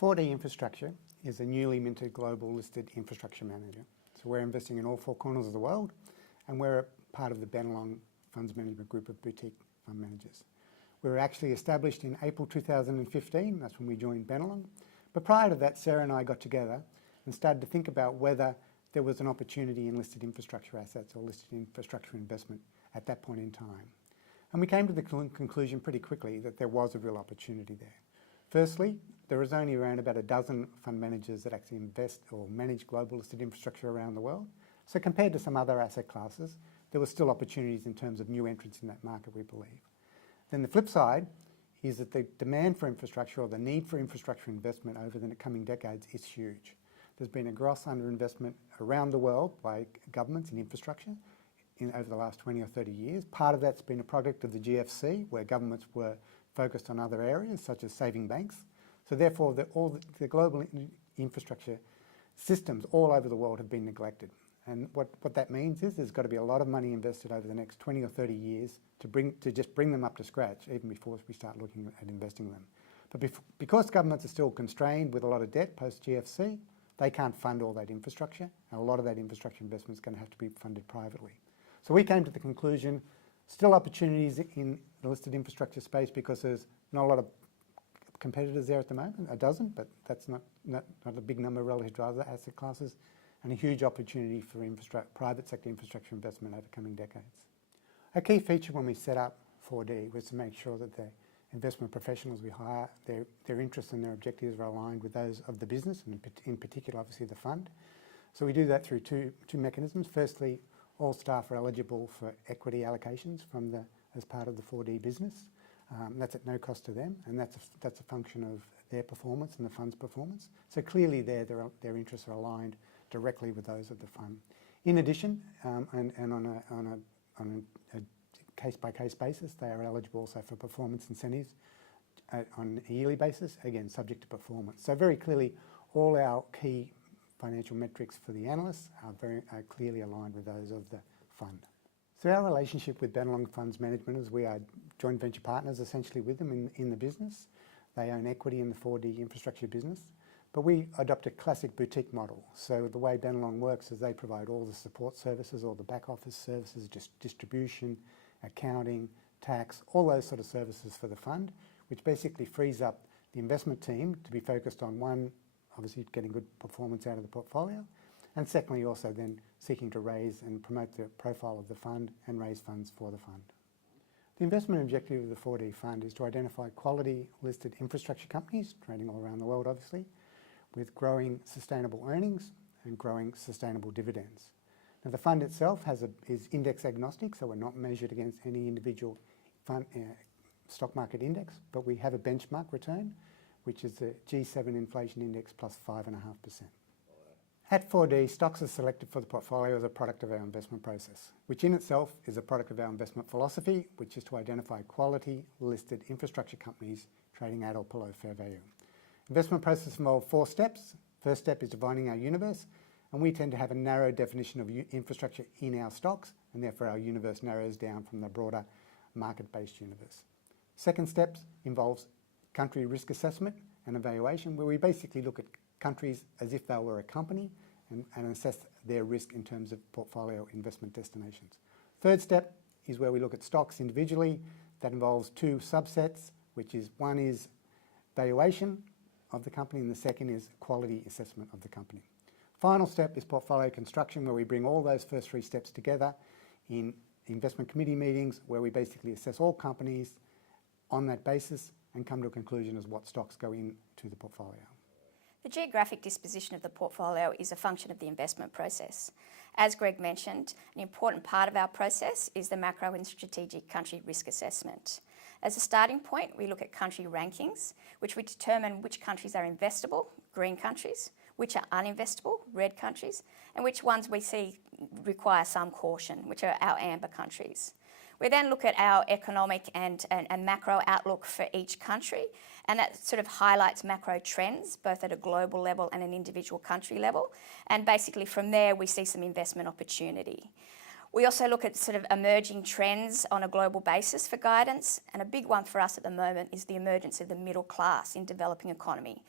4D Infrastructure is a newly minted global listed infrastructure manager. So we're investing in all four corners of the world, and we're part of the Bennelong Funds Management Group of boutique fund managers. We were actually established in April 2015, that's when we joined Bennelong. But prior to that, Sarah and I got together and started to think about whether there was an opportunity in listed infrastructure assets or listed infrastructure investment at that point in time. And we came to the conclusion pretty quickly that there was a real opportunity there. Firstly, there is only around about a dozen fund managers that actually invest or manage global listed infrastructure around the world. So compared to some other asset classes, there were still opportunities in terms of new entrants in that market, we believe. Then the flip side is that the demand for infrastructure or the need for infrastructure investment over the coming decades is huge. There's been a gross underinvestment around the world by governments in infrastructure over the last 20 or 30 years. Part of that's been a product of the GFC, where governments were focused on other areas, such as saving banks. So therefore, all the global infrastructure systems all over the world have been neglected. And what that means is there's got to be a lot of money invested over the next 20 or 30 years to just bring them up to scratch, even before we start looking at investing them. But because governments are still constrained with a lot of debt post-GFC, they can't fund all that infrastructure, and a lot of that infrastructure investment is going to have to be funded privately. So we came to the conclusion, still opportunities in the listed infrastructure space because there's not a lot of competitors there at the moment, a dozen, but that's not a big number relative to other asset classes, and a huge opportunity for private sector infrastructure investment over coming decades. A key feature when we set up 4D was to make sure that the investment professionals we hire, their interests and their objectives are aligned with those of the business, and in particular, obviously, the fund. So we do that through two mechanisms. Firstly, all staff are eligible for equity allocations as part of the 4D business. That's at no cost to them, and that's a function of their performance and the fund's performance. So clearly their interests are aligned directly with those of the fund. In addition, and on a case-by-case basis, they are eligible also for performance incentives on a yearly basis, again, subject to performance. So very clearly, all our key financial metrics for the analysts are clearly aligned with those of the fund. So our relationship with Bennelong Funds Management is we are joint venture partners essentially with them in the business. They own equity in the 4D infrastructure business, but we adopt a classic boutique model. So the way Bennelong works is they provide all the support services, all the back office services, just distribution, accounting, tax, all those sort of services for the fund, which basically frees up the investment team to be focused on one, obviously getting good performance out of the portfolio, and secondly also then seeking to raise and promote the profile of the fund and raise funds for the fund. The investment objective of the 4D fund is to identify quality listed infrastructure companies, trading all around the world obviously, with growing sustainable earnings and growing sustainable dividends. Now the fund itself is index agnostic, so we're not measured against any individual fund, stock market index, but we have a benchmark return, which is the G7 inflation index plus 5.5%. At 4D, stocks are selected for the portfolio as a product of our investment process, which in itself is a product of our investment philosophy, which is to identify quality listed infrastructure companies trading at or below fair value. Investment process involves 4 steps. First step is defining our universe, and we tend to have a narrow definition of infrastructure in our stocks, and therefore our universe narrows down from the broader market-based universe. Second step involves country risk assessment and evaluation, where we basically look at countries as if they were a company and assess their risk in terms of portfolio investment destinations. Third step is where we look at stocks individually. That involves 2 subsets, which is one is valuation of the company and the second is quality assessment of the company. Final step is portfolio construction, where we bring all those first 3 steps together in investment committee meetings, where we basically assess all companies on that basis and come to a conclusion as what stocks go into the portfolio. The geographic disposition of the portfolio is a function of the investment process. As Greg mentioned, an important part of our process is the macro and strategic country risk assessment. As a starting point, we look at country rankings, which we determine which countries are investable, green countries, which are uninvestable, red countries, and which ones we see require some caution, which are our amber countries. We then look at our economic and macro outlook for each country, and that sort of highlights macro trends, both at a global level and an individual country level. And basically from there, we see some investment opportunity. We also look at sort of emerging trends on a global basis for guidance, and a big one for us at the moment is the emergence of the middle class in developing economy.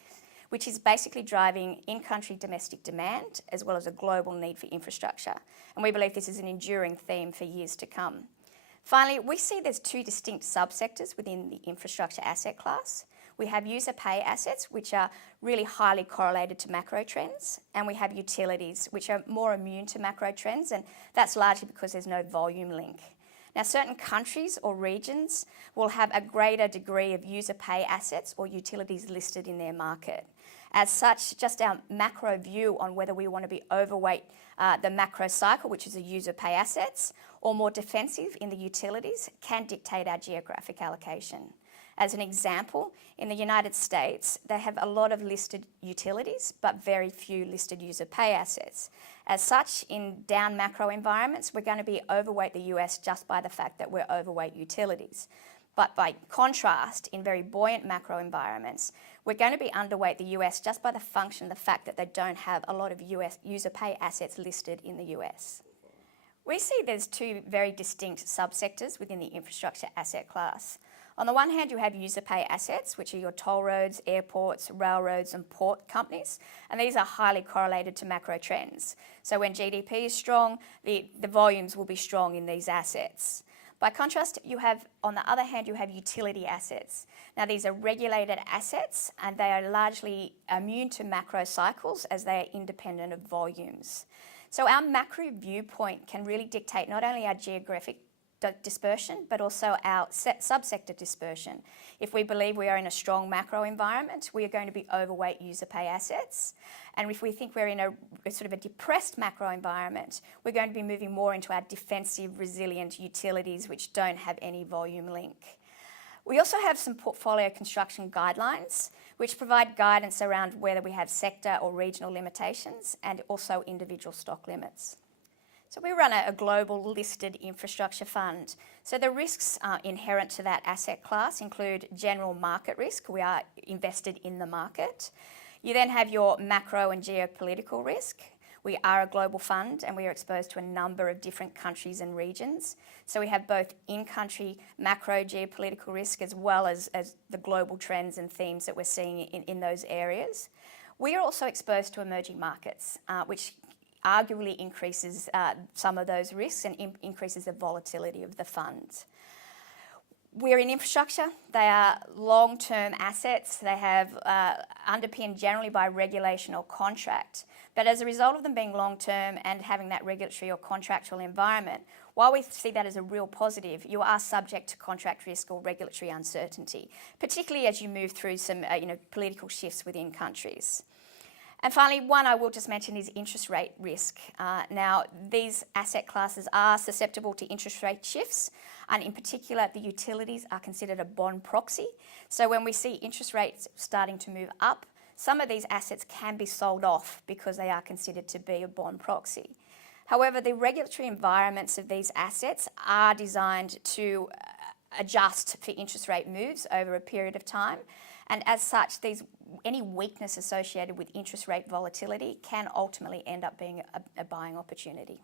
which is basically driving in-country domestic demand as well as a global need for infrastructure. And we believe this is an enduring theme for years to come. Finally, we see there's two distinct subsectors within the infrastructure asset class. We have user pay assets, which are really highly correlated to macro trends, and we have utilities, which are more immune to macro trends, and that's largely because there's no volume link. Now, certain countries or regions will have a greater degree of user pay assets or utilities listed in their market. As such, just our macro view on whether we want to be overweight the macro cycle, which is the user pay assets, or more defensive in the utilities, can dictate our geographic allocation. As an example, in the United States, they have a lot of listed utilities, but very few listed user pay assets. As such, in down macro environments, we're going to be overweight the US just by the fact that we're overweight utilities. But by contrast, in very buoyant macro environments, we're going to be underweight the US just by the function, the fact that they don't have a lot of US user pay assets listed in the US. We see there's two very distinct subsectors within the infrastructure asset class. On the one hand, you have user pay assets, which are your toll roads, airports, railroads and port companies, and these are highly correlated to macro trends. So when GDP is strong, the volumes will be strong in these assets. By contrast, on the other hand, you have utility assets. Now, these are regulated assets, and they are largely immune to macro cycles as they are independent of volumes. So our macro viewpoint can really dictate not only our geographic dispersion, but also our subsector dispersion. If we believe we are in a strong macro environment, we are going to be overweight user pay assets. And if we think we're in a sort of a depressed macro environment, we're going to be moving more into our defensive, resilient utilities, which don't have any volume link. We also have some portfolio construction guidelines, which provide guidance around whether we have sector or regional limitations and also individual stock limits. So we run a global listed infrastructure fund. So the risks inherent to that asset class include general market risk. We are invested in the market. You then have your macro and geopolitical risk. We are a global fund and we are exposed to a number of different countries and regions. So we have both in-country macro geopolitical risk as well as the global trends and themes that we're seeing in those areas. We are also exposed to emerging markets, which arguably increases some of those risks and increases the volatility of the fund. We're in infrastructure. They are long-term assets. They have underpinned generally by regulation or contract. But as a result of them being long-term and having that regulatory or contractual environment, while we see that as a real positive, you are subject to contract risk or regulatory uncertainty, particularly as you move through some political shifts within countries. And finally, one I will just mention is interest rate risk. Now, these asset classes are susceptible to interest rate shifts, and in particular, the utilities are considered a bond proxy. So when we see interest rates starting to move up, some of these assets can be sold off because they are considered to be a bond proxy. However, the regulatory environments of these assets are designed to adjust for interest rate moves over a period of time. And as such, any weakness associated with interest rate volatility can ultimately end up being a buying opportunity.